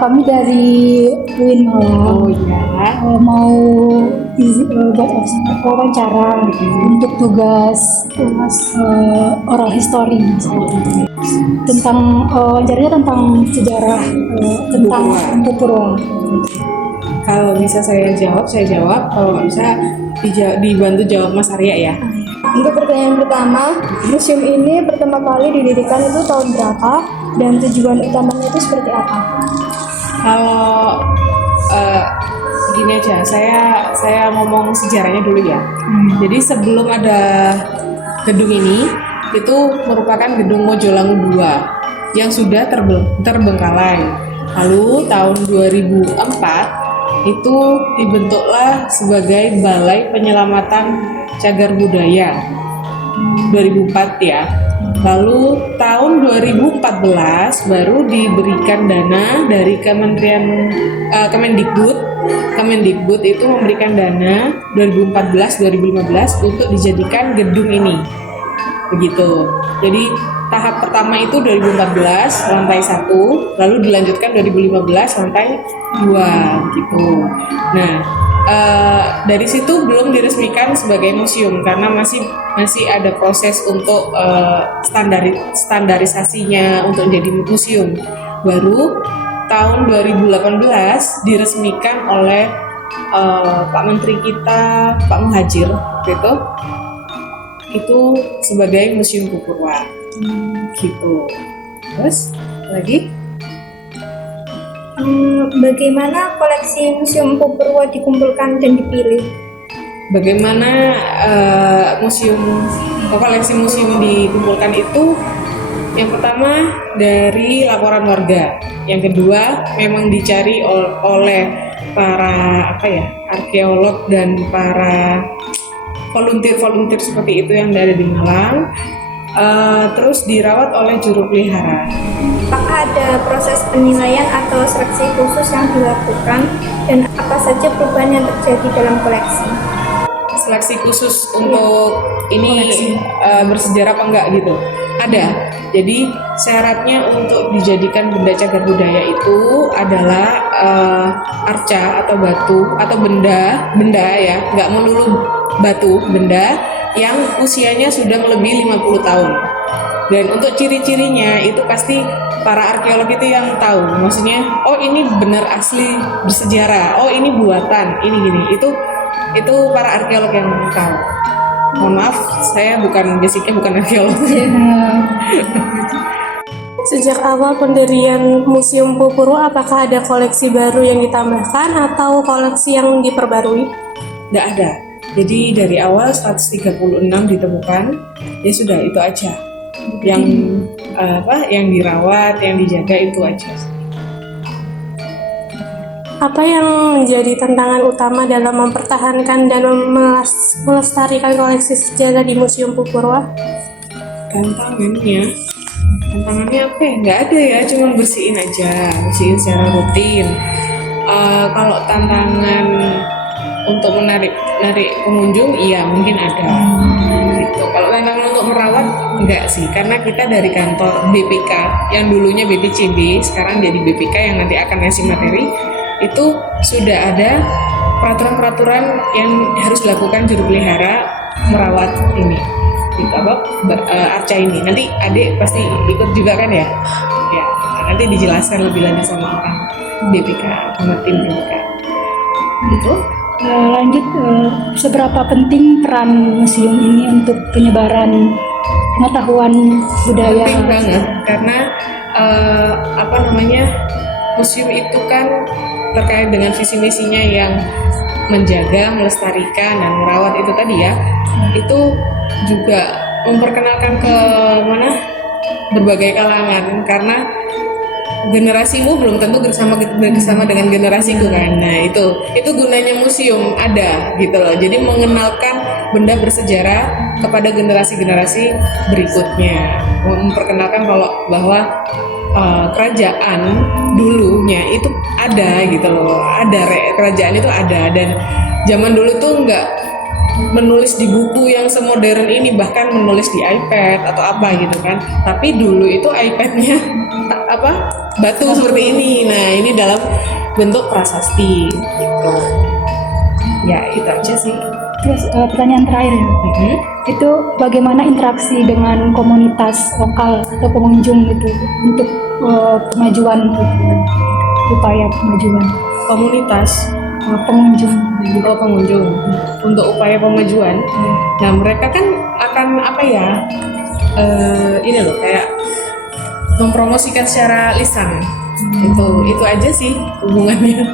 Kami dari UIN Malang. Oh iya. Mau buat wawancara untuk tugas oral history tentang wawancaranya tentang sejarah tentang Purwa. Kalau bisa saya jawab. Kalau nggak bisa dibantu jawab Mas Arya ya. Untuk pertanyaan pertama, museum ini pertama kali didirikan itu tahun berapa dan tujuan utamanya itu seperti apa? Kalau gini aja, saya ngomong sejarahnya dulu ya. Jadi sebelum ada gedung ini, itu merupakan gedung Mojolangu II yang sudah terbengkalai. Lalu tahun 2004 itu dibentuklah sebagai Balai Penyelamatan Cagar Budaya 2004 ya. Lalu tahun 2014 baru diberikan dana dari Kemendikbud itu memberikan dana 2014-2015 untuk dijadikan gedung ini. Begitu. Jadi tahap pertama itu 2014 lantai 1, lalu dilanjutkan 2015 lantai 2 gitu. Nah, dari situ belum diresmikan sebagai museum karena masih ada proses untuk standarisasinya untuk jadi museum. Baru tahun 2018 diresmikan oleh Pak Menteri kita, Pak Muhadjir gitu. Itu sebagai Museum Purwa gitu. Terus lagi bagaimana koleksi Museum Purwa dikumpulkan dan dipilih? Bagaimana koleksi museum dikumpulkan itu? Yang pertama dari laporan warga, yang kedua memang dicari oleh para arkeolog dan para volunteer seperti itu yang ada di Malang, terus dirawat oleh juru pelihara. Apakah ada proses penilaian atau seleksi khusus yang dilakukan dan apa saja perubahan yang terjadi dalam koleksi? Seleksi khusus untuk ini bersejarah apa enggak gitu? Ada. Jadi syaratnya untuk dijadikan benda cagar budaya itu adalah arca atau batu atau benda ya, nggak melulu batu, benda yang usianya sudah melebihi 50 tahun. Dan untuk ciri-cirinya itu pasti para arkeolog itu yang tahu. Maksudnya, oh ini benar asli bersejarah, oh ini buatan, ini gini. Itu para arkeolog yang tahu. Mohon maaf, saya basicnya bukan arkeolog. Sejak awal pendirian Museum Purwa, apakah ada koleksi baru yang ditambahkan atau koleksi yang diperbarui? Tidak ada. Jadi dari awal 136 ditemukan, ya sudah itu aja. Yang dirawat, yang dijaga itu aja. Apa yang menjadi tantangan utama dalam mempertahankan dan melestarikan koleksi sejarah di Museum Purwa? Tantangannya apa ya? Nggak ada ya, cuma bersihin secara rutin. Kalau tantangan untuk menarik pengunjung, iya mungkin ada. Gitu. Kalau tantangan untuk merawat, enggak sih, karena kita dari kantor BPK yang dulunya BPCB, sekarang jadi BPK yang nanti akan ngasih materi, itu sudah ada peraturan-peraturan yang harus dilakukan juru pelihara merawat ini. Arca ini. Nanti adik pasti ikut juga kan ya? Ya, nanti dijelaskan lebih lanjut sama orang BPK, sama tim BPK. Gitu. Lanjut, seberapa penting peran museum ini untuk penyebaran pengetahuan budaya? Penting banget, karena museum itu kan terkait dengan visi misinya yang menjaga, melestarikan dan merawat itu tadi ya. Itu juga memperkenalkan ke berbagai kalangan, karena generasimu belum tentu bersama dengan generasiku kan. Nah itu gunanya museum ada gitu loh. Jadi mengenalkan benda bersejarah kepada generasi-generasi berikutnya, memperkenalkan bahwa kerajaan dulunya itu ada gitu loh, kerajaan itu ada, dan zaman dulu tuh nggak menulis di buku yang semodern ini, bahkan menulis di iPad atau apa gitu kan. Tapi dulu itu iPadnya batu seperti ini. Nah, ini dalam bentuk prasasti gitu. Ya, itu aja sih. Terus pertanyaan terakhir ya. Itu bagaimana interaksi dengan komunitas lokal atau pengunjung gitu untuk kemajuan upaya kemajuan Komunitas pengunjung. pengunjung untuk upaya pemajuan. Nah, mereka kan akan ini loh, kayak mempromosikan secara lisan. Itu aja sih hubungannya.